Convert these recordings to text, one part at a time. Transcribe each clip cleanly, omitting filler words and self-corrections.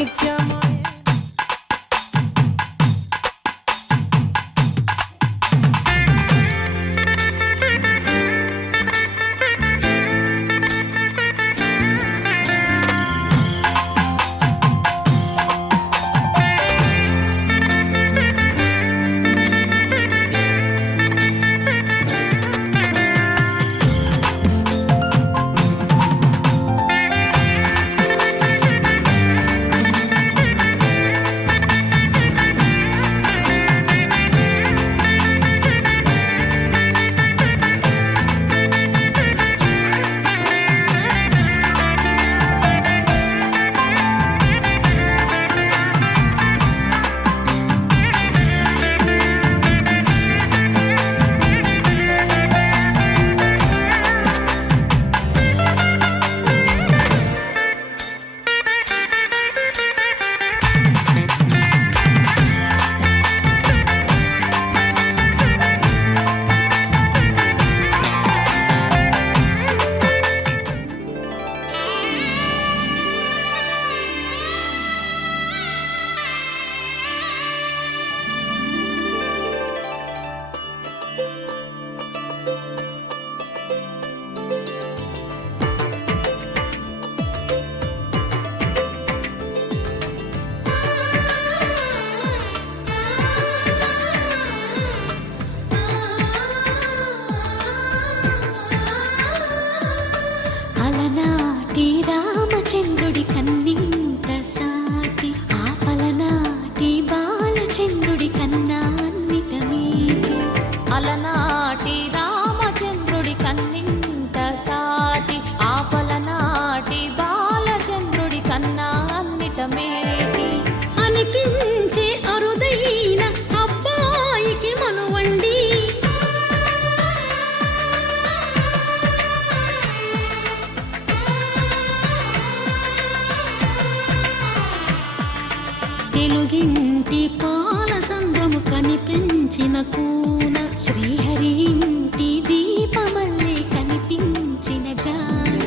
మాణిక్యమాయే. అలనాటి రామచంద్రుడి కన్నింత సాటి ఆపలనాటి బాలచంద్రుడి కన్నా అన్నిట మీటి. అలనాటి రామచంద్రుడి కన్నింత సాటి ఆపలనాటి బాలచంద్రుడి కన్నా అన్నిట మేటి. అనిపించే అరుదైన అబ్బాయికి మనువండి. తెలుగింటి పాల సంద్రము కనిపించిన కూన శ్రీహరి ఇంటి దీపమల్లే కనిపించిన జాన.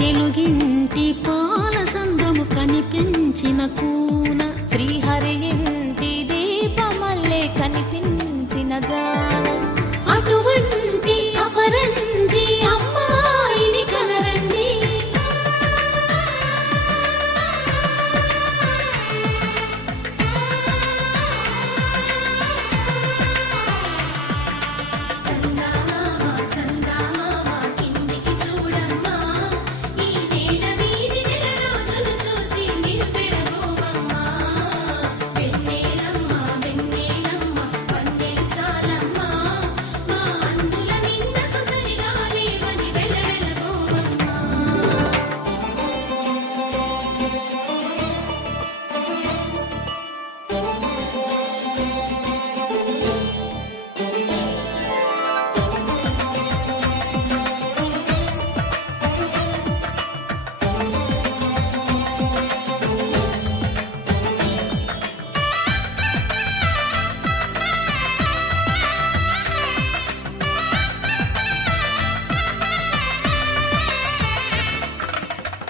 తెలుగింటి పాల సంద్రము కనిపించిన కూన శ్రీహరి ఇంటి దీపమల్లే కనిపించిన జాన. అటువంటి అపరంజి అమ్మాయిని కనరండి.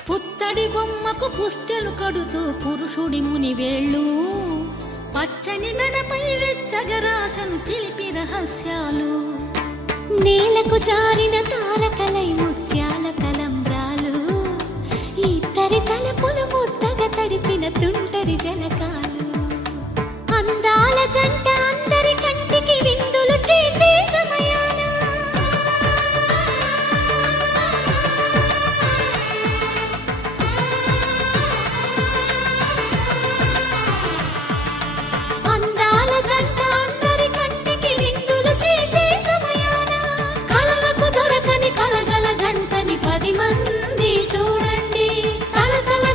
పుత్తడి బొమ్మకు పుస్తెలు కడుతూ పురుషుడి ముని వేళ్ళు పచ్చని నడపై వెచ్చగరాసను చిలిపి రహస్యాలు. నేలకు జారిన తారకలై ముత్యాల తలంబ్రాలు ఇద్దరి తలపులు ముద్దగా తడిపిన తుంటరి జలకాలు. అందాల జంట అందరి కంటికి విందులు చేసే సమయాన అందాల జంట అందరి కంటికి విందులు చేసే సమయాన కలలకు దొరకని కలగల జంటని 10 మంది చూడండి. తల తల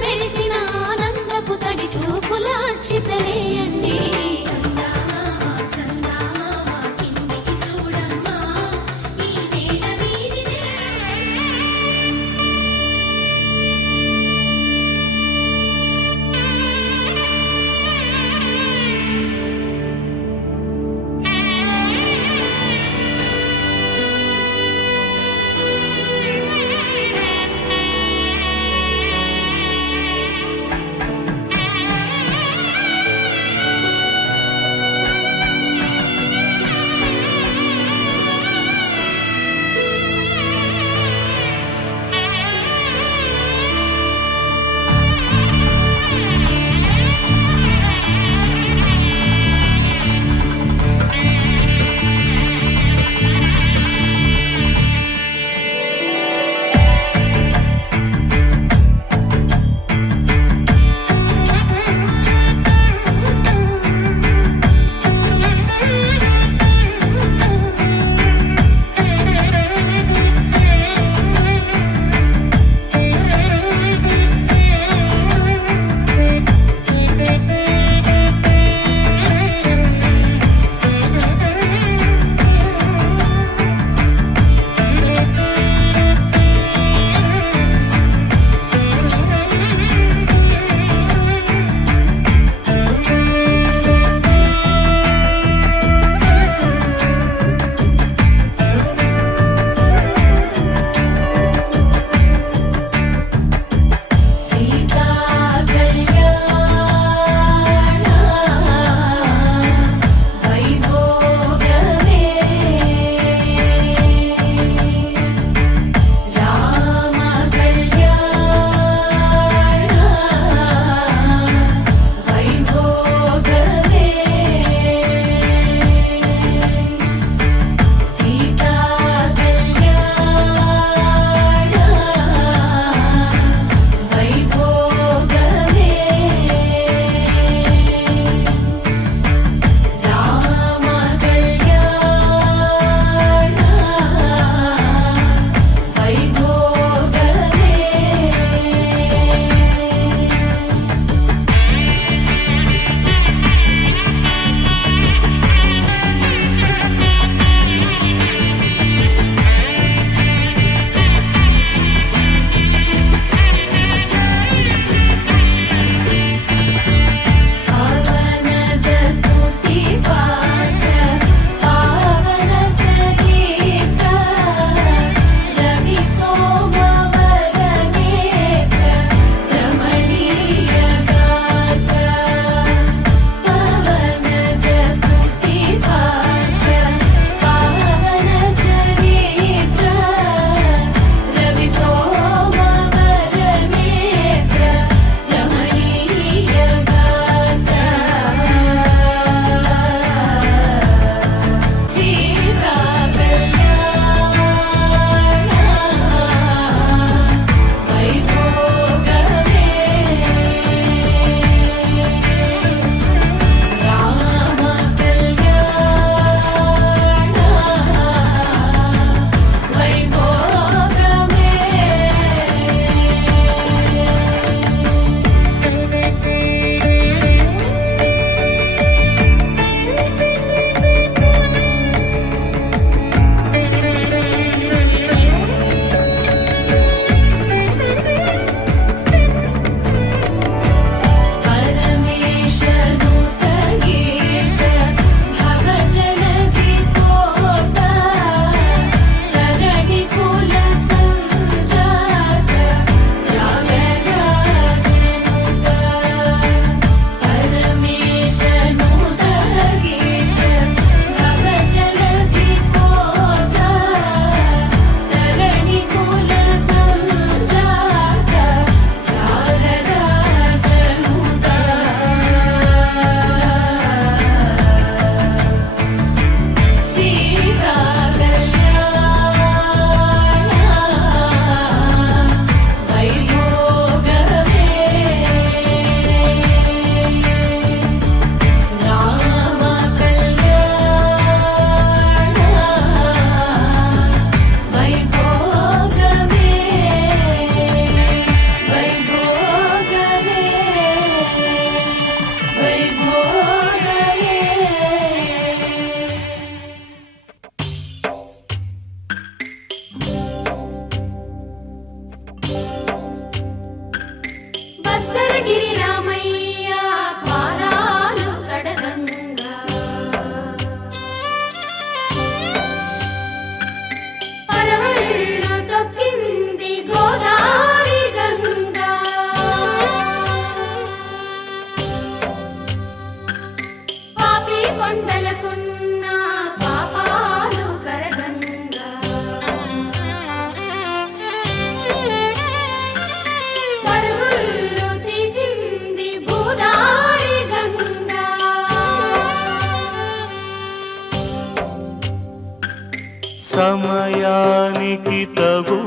సమయానికి తగు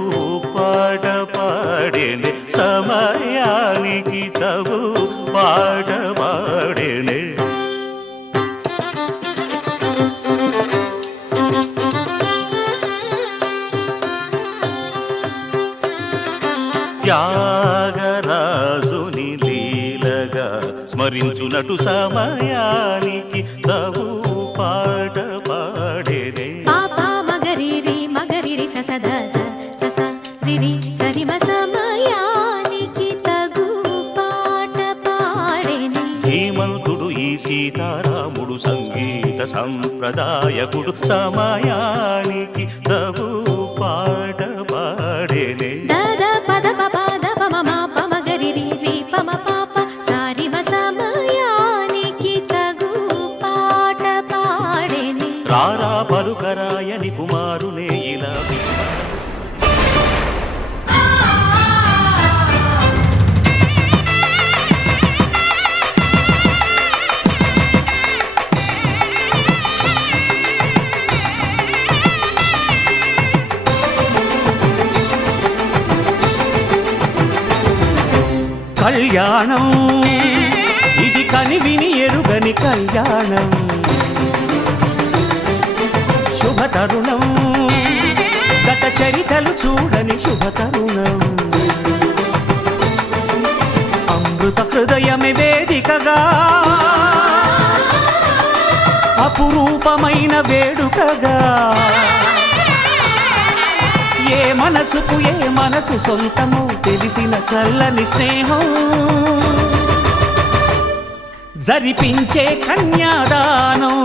పాట పాడేనే సమయానికి తగు పాట పాడేనే త్యాగరాజుని లీలగా స్మరించునటు సమయానికి తగు పాట పాడేనే పాపా మగరిరి ససద సస రిరి సరిమ సమయానికి తగు పాట పాడేనే ధీమంతుడు ఈ సీతారాముడు సంగీత సంప్రదాయకుడు సమయానికి తగు పాట పాడేనే దద పద పప దప మమ పమ గరిరి రి పమ పాప సారిమ సమయానికి తగు పాట పాడేనే రారా పలుకరాయని కుమారునే ఇలా కళ్యాణం ఇది కనివిని ఎరుగని కళ్యాణం శుభతరుణం గత చరితలు చూడని శుభతరుణం అమృత హృదయమే వేదికగా అపురూపమైన వేడుకగా ఏ మనసుకు ఏ మనసు సొంతమో తెలిసిన చల్లని స్నేహం జరిపించే కన్యాదానం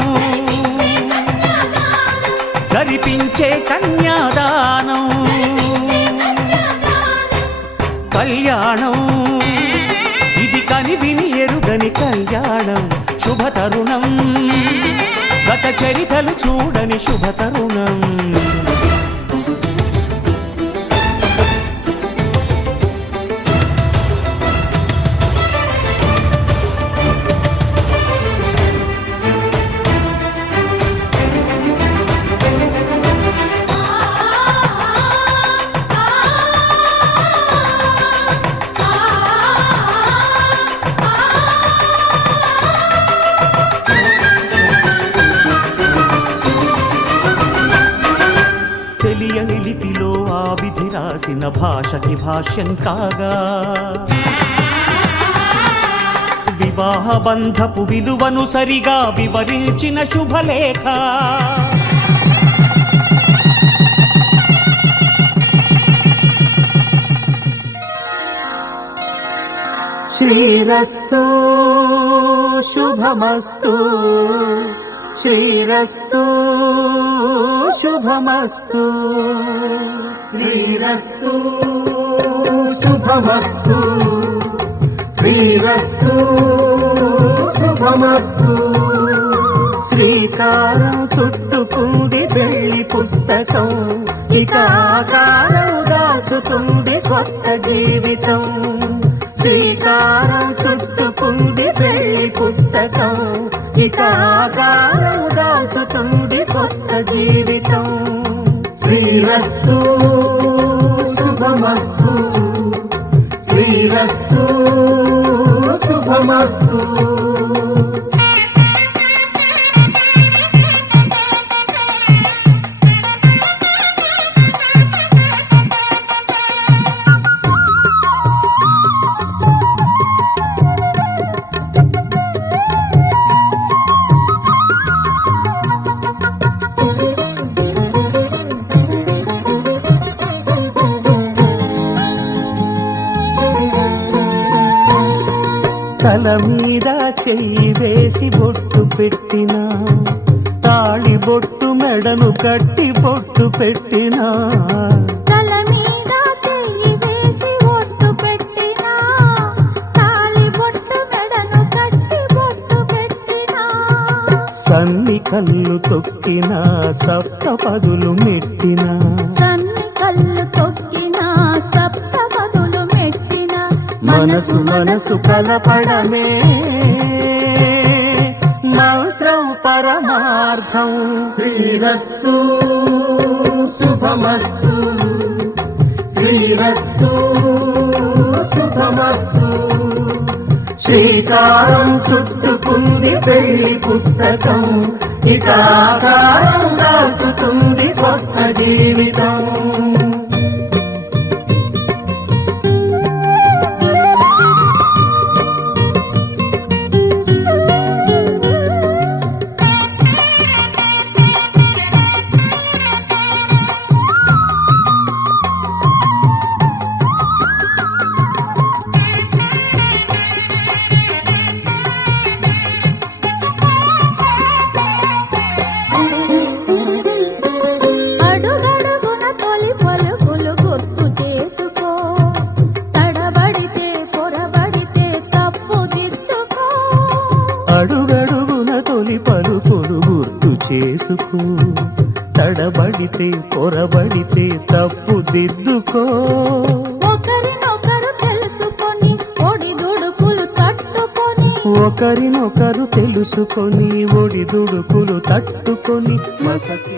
జరిపించే కన్యాదానం కళ్యాణం ఇది కనివిని ఎరుగని కళ్యాణం శుభతరుణం గత చరితలు చూడని శుభతరుణం తెలియని లిపిలో ఆ విధి రాసిన భాషకి భాష్యం కాగా వివాహ బంధపు విలువను సరిగా వివరించిన శుభలేఖ శ్రీరస్తు శుభమస్తు శ్రీరస్తు శుభమస్తు శ్రీరస్తు శుభమస్తు శ్రీరస్తు శుభమస్తు శ్రీకారం చుట్టుకుంది పెళ్లి పుస్తకం ఇక ఆకారం దాచుతుంది కొత్త జీవితం శ్రీకారం చుట్టుకుంది పెళ్లి పుస్తకం ఇక ఆకారం దాచుతుంది కొత్త జీవితం శ్రీరస్తు శుభమస్తు శ్రీరస్తు శుభమస్తు తల మీద చెయ్యి వేసి బొట్టు పెట్టినా తాళి బొట్టు మెడను కట్టి బొట్టు పెట్టినా తల మీద చెయ్యి వేసి బొట్టు పెట్టినా తాళి బొట్టు మెడను కట్టి బొట్టు పెట్టినా సన్ని కళ్ళు తొక్కినా సప్త పదులు మెట్టినా సన్ని కళ్ళు తొక్కినా సప్త పదులు మెట్టినా మనసు మనసు కలపడమే మంత్రం పరమార్థం శ్రీరస్తు శుభమస్తు శ్రీరస్తు శుభమస్తు. శ్రీకారం చుట్టుకుంది పెళ్లి పుస్తకం, ఇక ఆకారం దాల్చుతుంది కొత్త జీవితం. అడుగడుగున తొలి పలుకులు గుర్తు చేసుకో, తడబడితే పొరబడితే తప్పు దిద్దుకో. ఒకరినొకరు తెలుసుకొని ఒడిదుడుకులు తట్టుకొని, ఒకరినొకరు తెలుసుకొని ఒడిదుడుకులు తట్టుకొని మసకి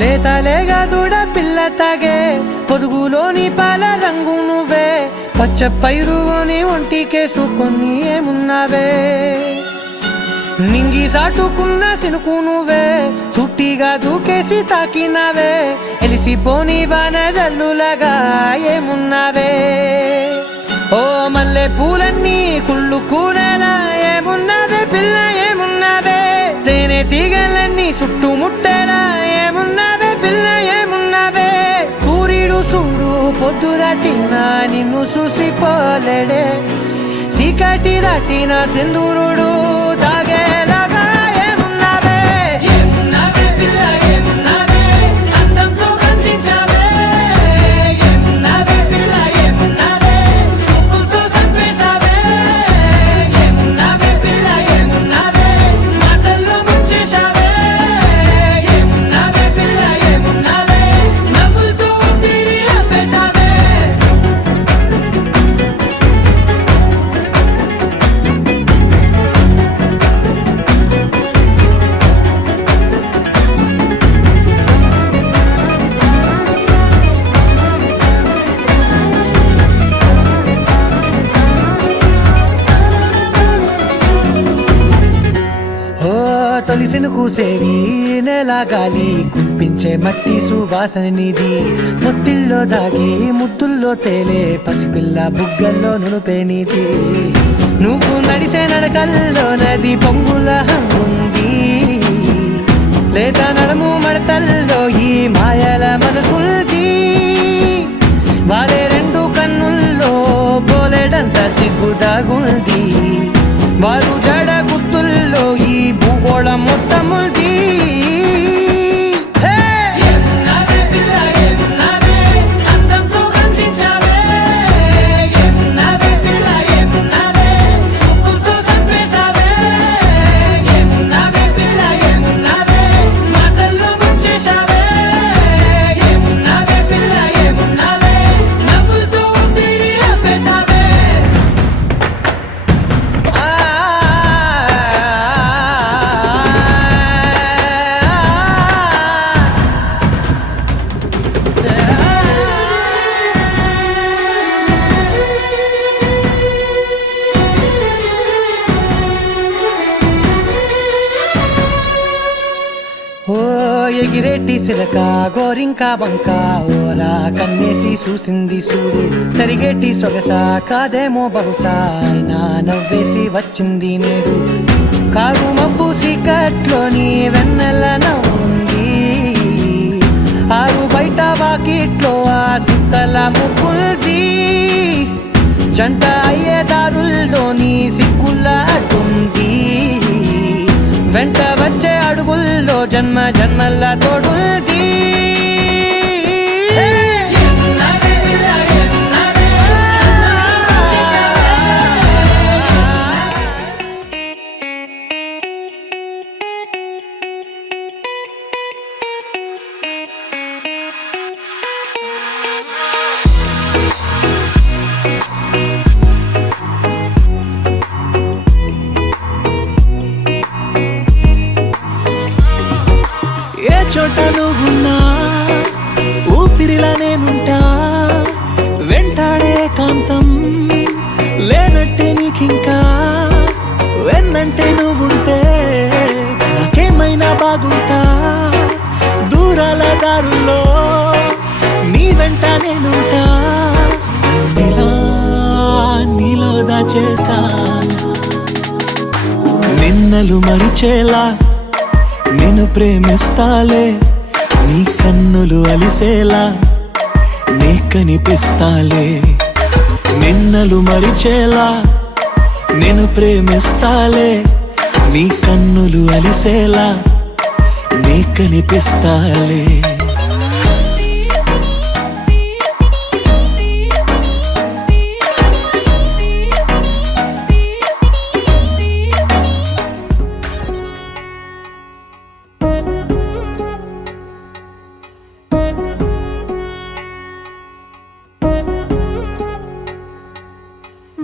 లేతలేగా దూడ పిల్ల తాగే పొదుగులోని పాల రంగు నువ్వే, పచ్చ పైరుని ఒంటికేసుకొని ఏమున్నావే. నింగి సాటుకున్న సినుకు నువ్వే, చుట్టిగా దూకేసి తాకినావే, ఎలిసిపోని వాన జల్లులాగా ఏమున్నావే. ఓ మల్లె పూలన్నీ కుళ్ళు కూరేలా ఏమున్నావే పిల్ల ఏమున్నావే. తేనె తీగలన్నీ చుట్టుముట్టేలా ఏమున్నావే పిల్ల ఏమున్నావే. సూర్యుడు చూడు పొద్దురాటిన నిన్ను చూసిపోలేడే, చీకటి దాటిన సింధూరుడు తాగేలాగా ఏమున్నావే. ఏమున్నావే పిల్ల ఏమున్నావే, అందంతో కనిపించావే. ఏమున్నావే పిల్ల ఏమున్నావే, చూపుతో చంపేశావే. ఏమున్నావే పిల్ల ఏమున్నావే, మాటల్లో ముంచేశావే. ఏమున్నావే పిల్ల ఏమున్నావే, నవ్వులతో ఊపిరి ఆపేశావే. ఓ తొలిసిన కూసేవి నెల గాలి కుప్పించే మట్టి సువాసన నీది. ముత్తిల్లో దాగి ముద్దుల్లో తేలే పసిపిల్ల బుగ్గల్లో నునుపే నీది. నువ్వు నడిసే నడకల్లో నది పొంగుల హంగుంది, లేదా నడుము మడతల్లో ఈ మాయల మనసుల్ది. వారే రెండు కన్నుల్లో బోలెడంత సిగ్గుదాగుంది, వారు జడ గుర్తుల్లో ఈ భూగోళం మొత్తముల్ది. ఏమున్నావే పిల్ల ఏమున్నావే, అందంతో కనిపించావే. ఏమున్నావే పిల్ల ఏమున్నావే, చూపులతో చంపేశావే. ఏమున్నావే పిల్ల ఏమున్నావే, మాటల్లో ముంచేశావే. ఏమున్నావే పిల్ల ఏమున్నావే, నవ్వులతో ఊపిరి ఆపేశావే. ఓ ఎగిరేటి సిలక గోరింక వంక ఓరా కన్నేసి చూసింది చూడు. తరిగేటి సొగస కాదేమో బహుశా అయినా నవ్వేసి వచ్చింది నేడు. కారు మబ్బు సీకట్లోని వెన్నెల నవ్వుంది, ఆరు బయట వాకిట్లో ఆ సుక్కల ముగ్గుల్ది. జంట అయ్యే దారుల్లోని సిక్కుల అడ్డుంది, వెంట వచ్చే అడుగుల్లో జన్మ జన్మల తోడుల్ది. నువ్వున్నా ఊపిరిలా నేనుంటా వెంటాడే కాంతం లేనట్టే నీకింకా వెన్నంటే నువ్వుంటే నాకేమైనా బాగుంటా దూరాల దారుల్లో నీ వెంట నేనుంటా నీలో దాచేసా నిన్నలు మరిచేలా నిన్ను ప్రేమిస్తాలే నీ కన్నులు అలిసేలా నీ కనిపిస్తాలే నిన్నలు మరిచేలా నిన్ను ప్రేమిస్తాలే నీ కన్నులు అలిసేలా నీ కనిపిస్తాలే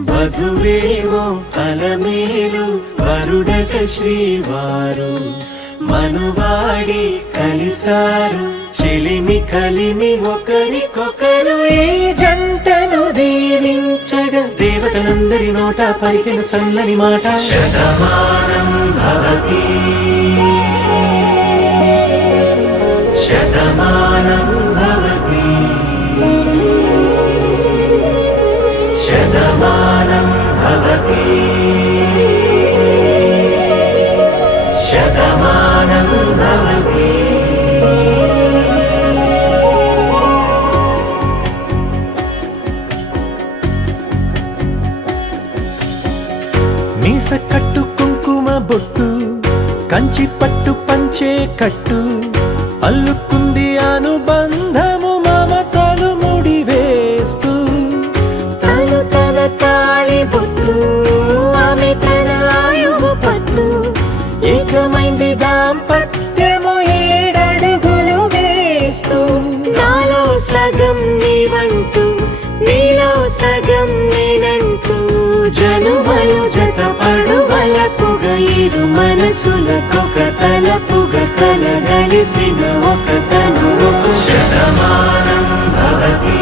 వధువేమో అలమేలు వరుడట శ్రీవారు మనువాడి కలిసారు చెలిమి కలిమి ఒకరికొకరు ఈ జంటను దీవించగా దేవతలందరి నోట పలికిన చల్లని మాట శతమానం భవతి శతమానం భవతి శతమానం భవతి శతమానం భవతి మీస కట్టు కుంకుమ బొట్టు కంచి పట్టు పంచే కట్టు అల్లుకుంది అనుబంధము మమతలు ముడివేస్తూ తను తన తాళి బొట్టు ఆమె తన ఆయువు పట్టు ఏకమైంది దాంపత్యము 7 అడుగులు వేస్తూ నాలో సగం నీవంటూ నీలో సగం నేనంటూ జనుమలు జతపడువలపుగ ఇరు మనసులకొక తలపుగ కలగలిసిన ఒక తను శతమానం భవతి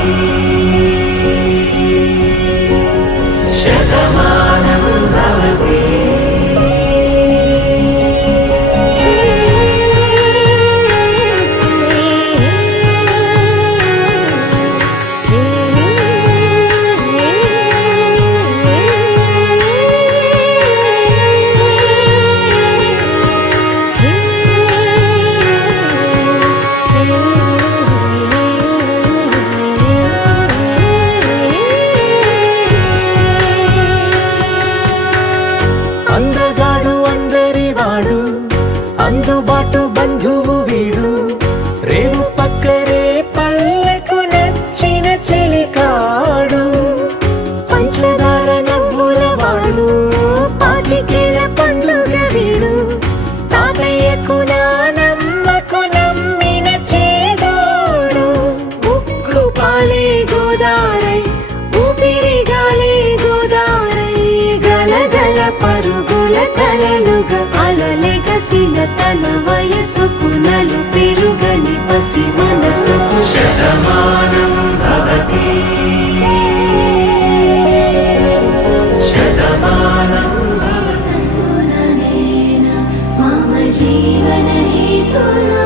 శతమానం భవతి అందగాడు అందరి వాడు అందుబాటు బంధువు వీడు రేవు పక్కరే పల్లెకు నచ్చిన చెలికాడు పంచదార నవ్వుల వాడు పాతికేల పండుగ వీడు తాతయ్యకు నానమ్మకు నమ్మిన చేదోడు ఉక్కు పాలే గోదారై ఊపిరి గాలే గోదారై గలగల పరుగుల కలలుగా అలలెగసిన తన వయసుకు నలు పెరుగని పసి మనసుకు శతమానం భవతి శతమానం మమ జీవన హేతునా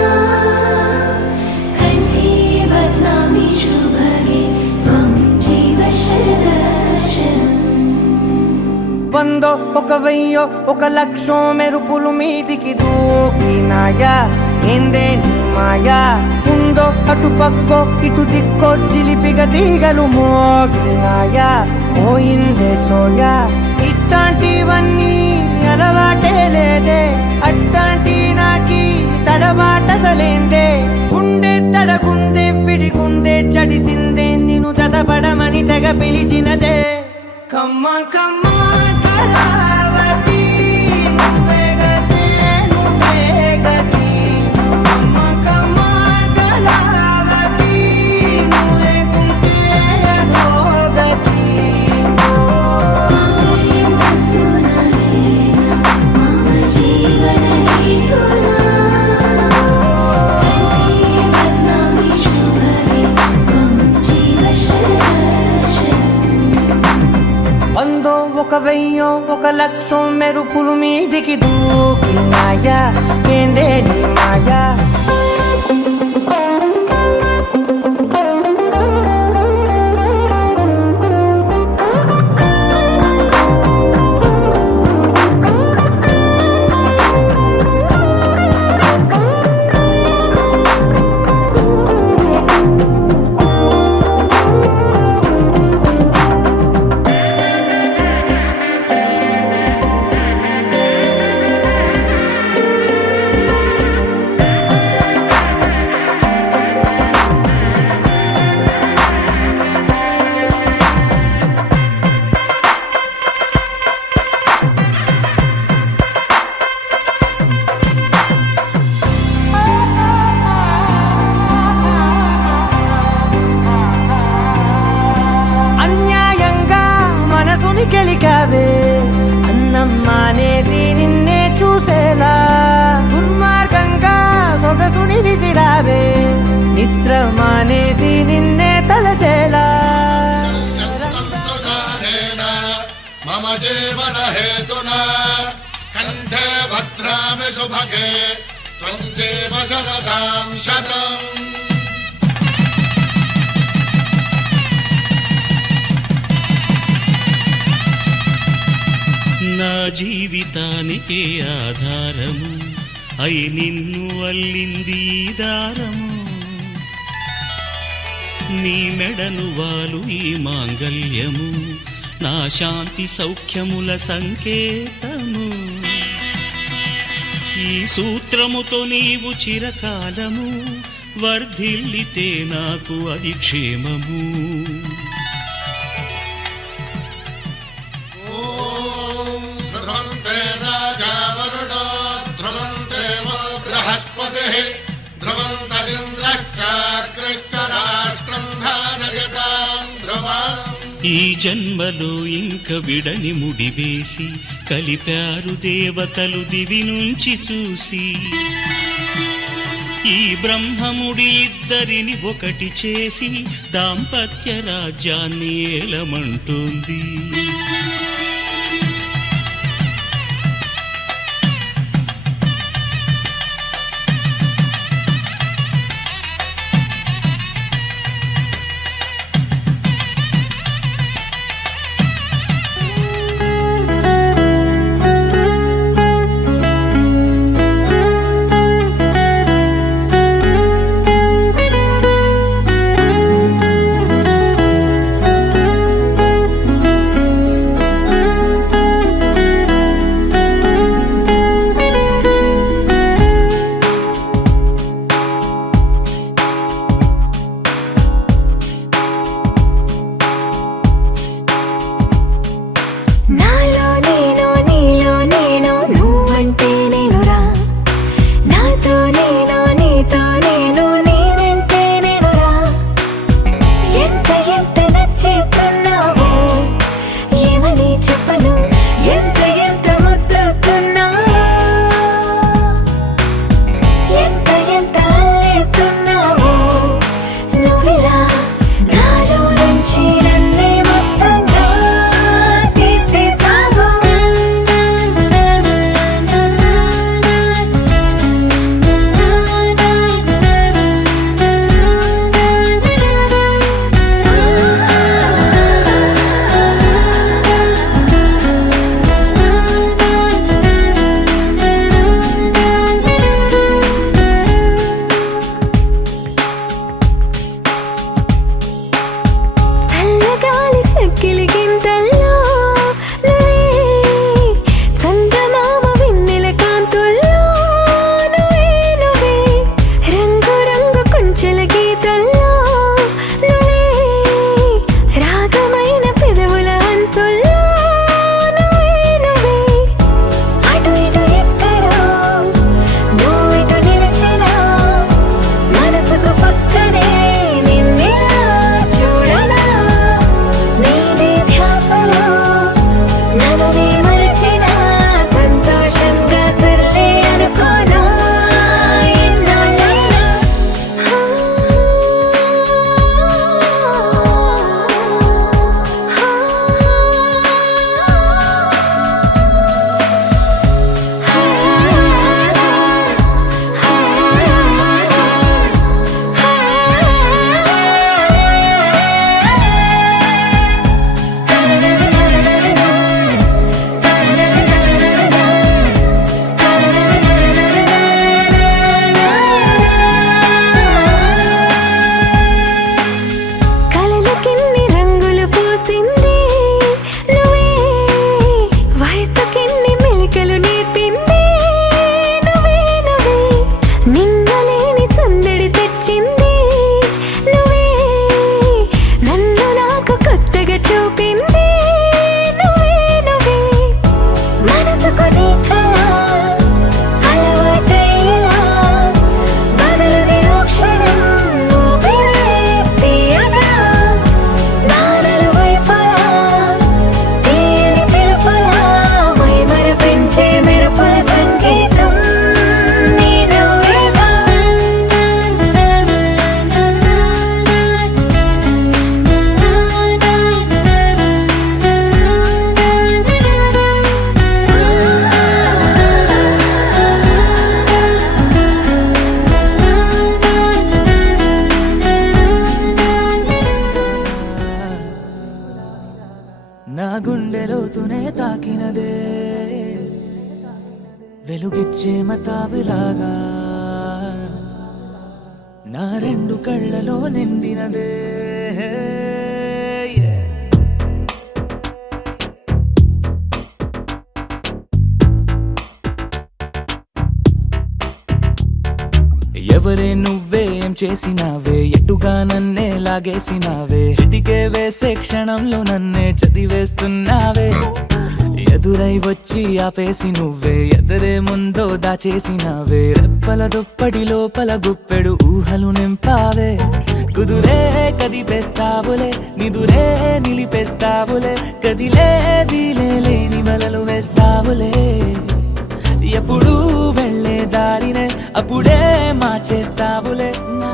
కంఠే బధ్నామి శుభగే త్వం జీవ శరదర్శనం వందో ఒక వెయ్యో ఒక లక్షో మెరుపులు మీదికి దూకినాయా ఏందే నీ మాయా ఉందో అటు పక్కో ఇటు దిక్కో చిలిపిగ తీగలు మోగినాయా పోయిందే సోయా ఇట్లాంటివన్నీ అలవాటే లేదే అట్లాంటి నాకి తడబాటసలేందే గుండె తడగుందే విడిగుందే చడిసిందే నిన్ను చదపడమని తెగ పిలిచినదే కమ్మ కమ్మ కళావతి నువ్వే గతి నువ్వే గతి కమ్మ కమ్మ కళావతి నువ్వే కుంటే అధోగతి మమ జీవన హేతునా కంఠే లక్షం మెరుపులు మీదికి దూకినాయా ఏందే నీ మాయా అన్యాయంగా మనసుని గెలికావే అన్నం మానేసి నిన్నే చూసేలా దుర్మార్గంగా సొగసుని విసిరావే నిద్ర మానేసి నిన్నే తలచేలా మమ జీవన హేతునా కంఠే భద్రామి శుభగే త్వం జీవ శరదాం శతం నా జీవితానికే ఆధారము అయి నిన్ను అల్లింది ఈ దారము నీ మెడను వాలు ఈ మాంగల్యము నా శాంతి సౌఖ్యముల సంకేతము ఈ సూత్రముతో నీవు చిరకాలము వర్ధిల్లితే నాకు అది క్షేమము ధ్రువంతే రాజా వరుడో ధ్రువంతే బృహస్పతిః ధ్రువంతరింద్రశ్చాగ్రశ్చ రాష్ట్రం ధారయతాం ధ్రువం ఈ జన్మలో ఇంక విడని ముడివేసి కలిపారు దేవతలు దివి నుంచి చూసి ఈ బ్రహ్మముడి ఇద్దరిని ఒకటి చేసి దాంపత్య రాజ్యాన్ని ఏలమంటుంది వెలుగిచ్చే మతాబులాగా నా రెండు కళ్ళలో నిండినదే ఎవరే నువ్వే ఏం చేసినావే ఎటుగా నన్నే లాగేసినావే చిటికే వేసే క్షణంలో నన్నే చదివేస్తున్నావే ఎదురై వచ్చి ఆపేసి నువ్వే ఎదరే ముందో దాచేసినావే రెప్పల దుప్పటి లోపల గుప్పెడు ఊహలు నింపావే కుదురే కదిపేస్తావులే నిదురే నిలిపేస్తావులే కదిలే వీలే లేని వలలు వేస్తావులే ఎప్పుడు వెళ్ళే దారినే అప్పుడే మార్చేస్తావులే నా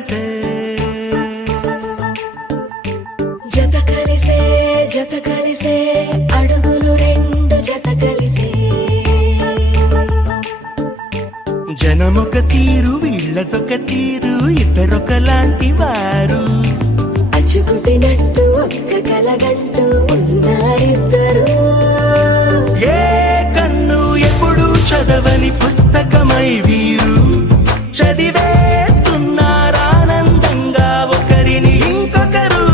కలిసే జత కలిసే జత కలిసే అడుగులు రెండు జత కలిసే జనమొక తీరు వీళ్ళదొక తీరు ఇద్దరొకలాంటి వారు అచ్చుకు తినట్టు ఒక్క కలగంటూ ఉన్నారిద్దరు ఏ కన్ను ఎప్పుడు చదవని పుస్తకమై వీరు చదివేస్తున్నారానందంగా ఒకరిని ఇంకొకరు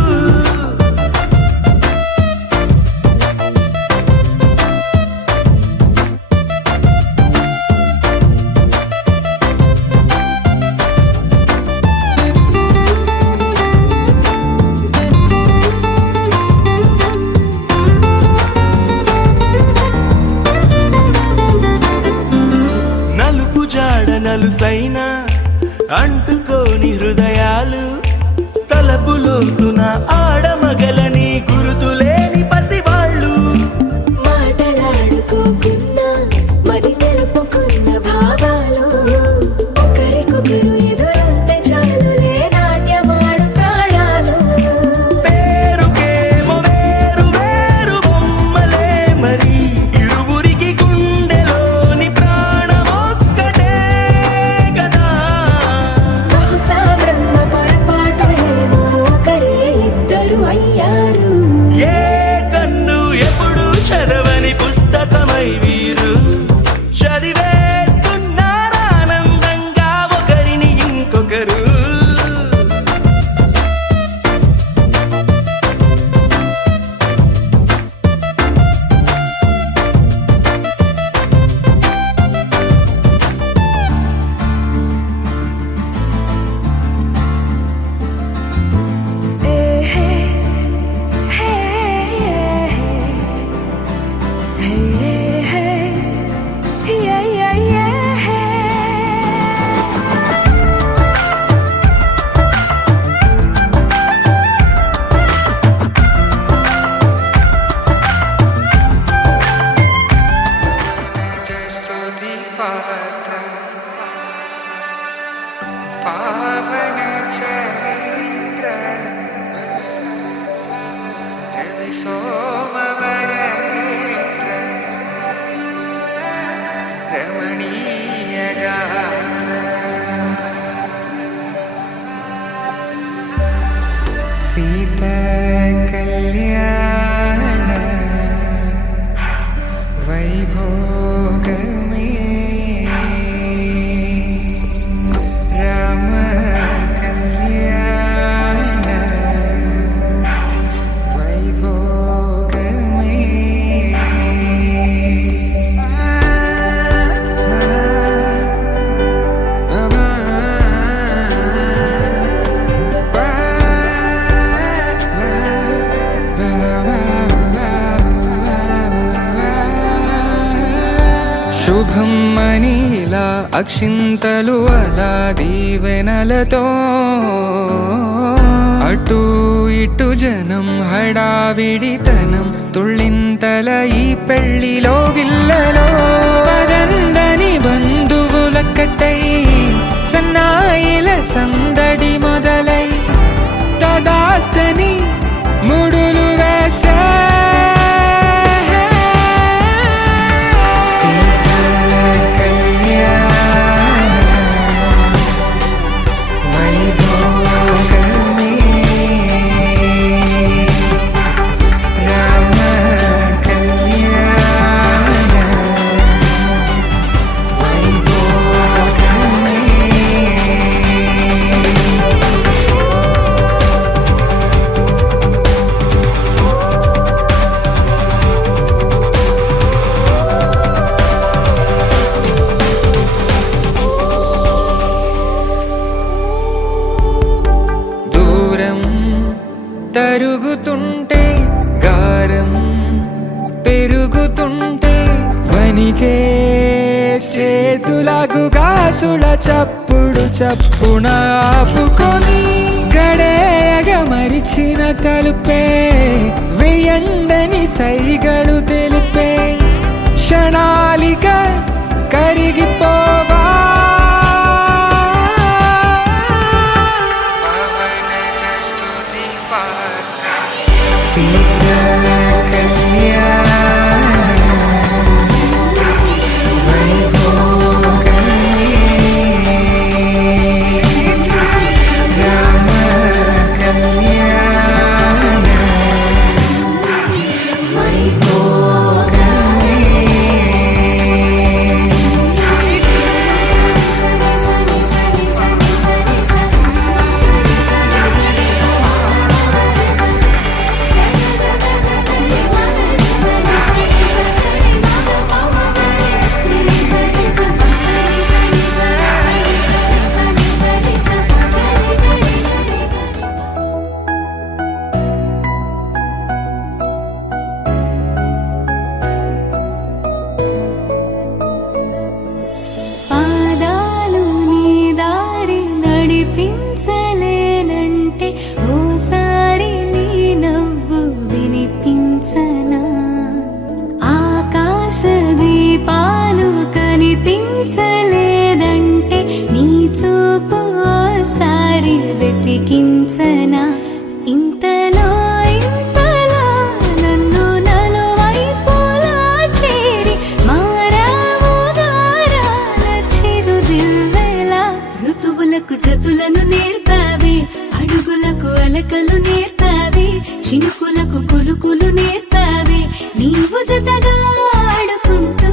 నలుపు జాడ నలుసైన అంటుకోని హృదయాలు తలపులోతున ఆడమగలని గురుతులేని పసివాళ్ళు మాటలాడుకోకున్నా మరి తెలుపుకున్న భావాలు ఒకరికొకరు ఎదురుంటే చాలులే నాట్యమాడు ప్రాణాలు పేరుకేమో వేరు వేరు బొమ్మలే మరి ఇరువురికి గుండెలోని ప్రాణమొక్కటే కదా బహుశా బ్రహ్మ పొరపాటు ఏమో ఒకరే ఇద్దరు అయ్యారు ఏ కన్ను ఎప్పుడు చదవని పుస్తకమై వీరు చదివేస్తున్నారానందంగా ఒకరిని ఇంకొకరు పావన చరిత్ర రవి సోమవర నేత్ర రమణీయ గాత్ర సీత కళ్యాణ వైభోగమే రామ కళ్యాణ వైభోగమే శుభం మనీలా అక్షింతలు అలా దీవెనలతో అటు ఇటు జనం హడావిడితనం తుళ్ళింతల ఈ పెళ్లిలో గిల్లలో పదందని బంధువులక్కటై సన్నాయిల సందడి మొదలై తదాస్తని ముడులు వేసే తరుగుతుంటే గారం పెరుగుతుంటే వనికే చేతులకు గాసుల చప్పుడు చప్పున ఆపుకొని గడేయగ మరిచిన తలుపే వెయ్యండని సైగడు తెలిపే క్షణాలిక కరిగిపోవా సీతా కళ్యాణ వైభోగమే రామ కళ్యాణ వైభోగమే పాదాలు నీ దారి నడిపించలేనంటే ఓసారి నీ నవ్వు వినిపించనా ఆకాశ దీపాలు కనిపించలేదంటే నీ చూపు ఓసారి వెతికించనా ఇంతలో నన్ను నలువైపులా చేరి మారావు దారాల చిరుదివ్వెలా ఋతువులకు జతులను నేర్పావే అడుగులకు అలకలు నేర్పావే చినుకులకు కులుకులు నేర్పావే నీవు జతగా ఆడుకుంటూ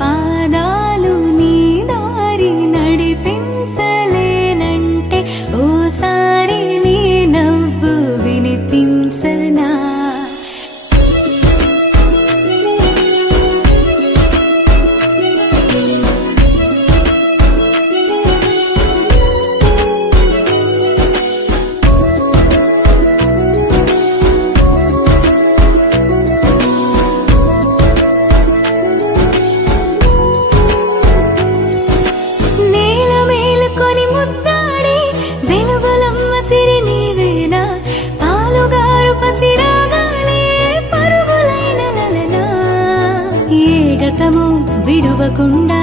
పాదాలు నీ దారి నడిపించలేనంటే ఓసారి నీ నవ్వు వినిపించనా నేల మేలుకొని ముద్దాడి వెలుగులమ్మ సిరి నీవేనా పాలుగారు పసిరాగాలే పరుగులైన లలనా ఏ గతము విడువకుండా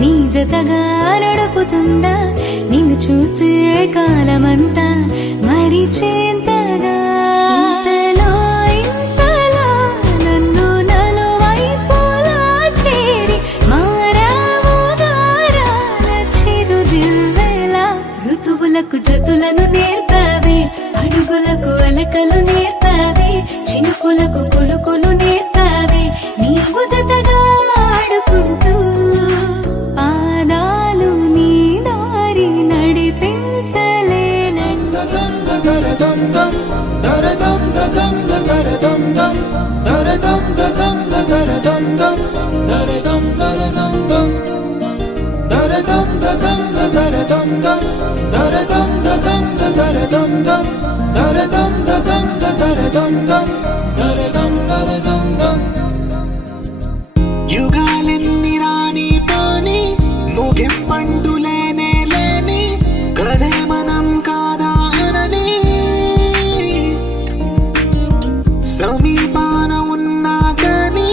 నీ జతగా నడుపుతుందా నిన్ను చూస్తే కాలమంతా మరిచేంతగా ఇంతలో నన్ను నలువైపులా చేరి మారావు దారాల చిరుదివ్వెలా ఋతువులకు జతులను నేర్పావే అడుగులకు అలకలు నేర్పావే చినుకులకు కులుకులు నేర్పావే నీవు జతగా ఆడుకుంటూ పాదాలు నీ దారి నడిపించలేనంటే యుగాలెన్ని రాని పాని ముగింపండు లేనే లేని కదే మనం కాదా అనని సమీపాన ఉన్నా కానీ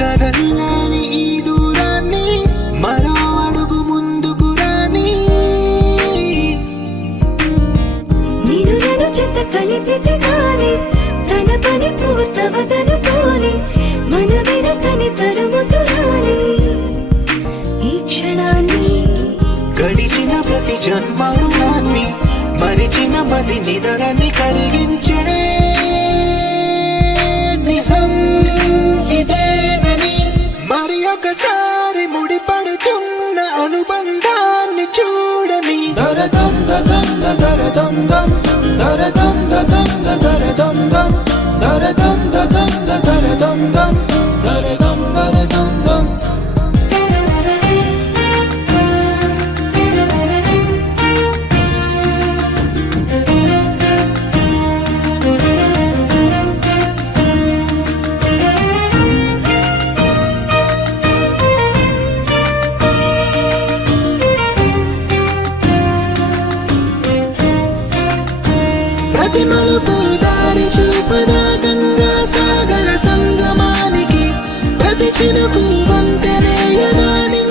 కదల్లేని ఈ దూరాన్ని మరో అడుగు ముందుకు రాని నేను నన్ను చెత్త కలిపితే గాని తన పని పూర్తవదనుకోని మన వెనకని తరుముతురాని ఈ క్షణాన్ని గడిచిన ప్రతి జన్మరుణాన్ని మరిచిన మది నిదరని కరిగించే నిజం ఇదేనని మరి ఒకసారి ముడిపడుతున్న అనుబంధాన్ని చూడని దరదం దదం దరదం దం దరదం దదం దరదం దం దరదం దదం దరదం దం దరదం దరదం దం ప్రతి మలుపు దారి చూపదా గంగా సాగర సంగమానికి ప్రతి చినుకు వంతెనేయడానికి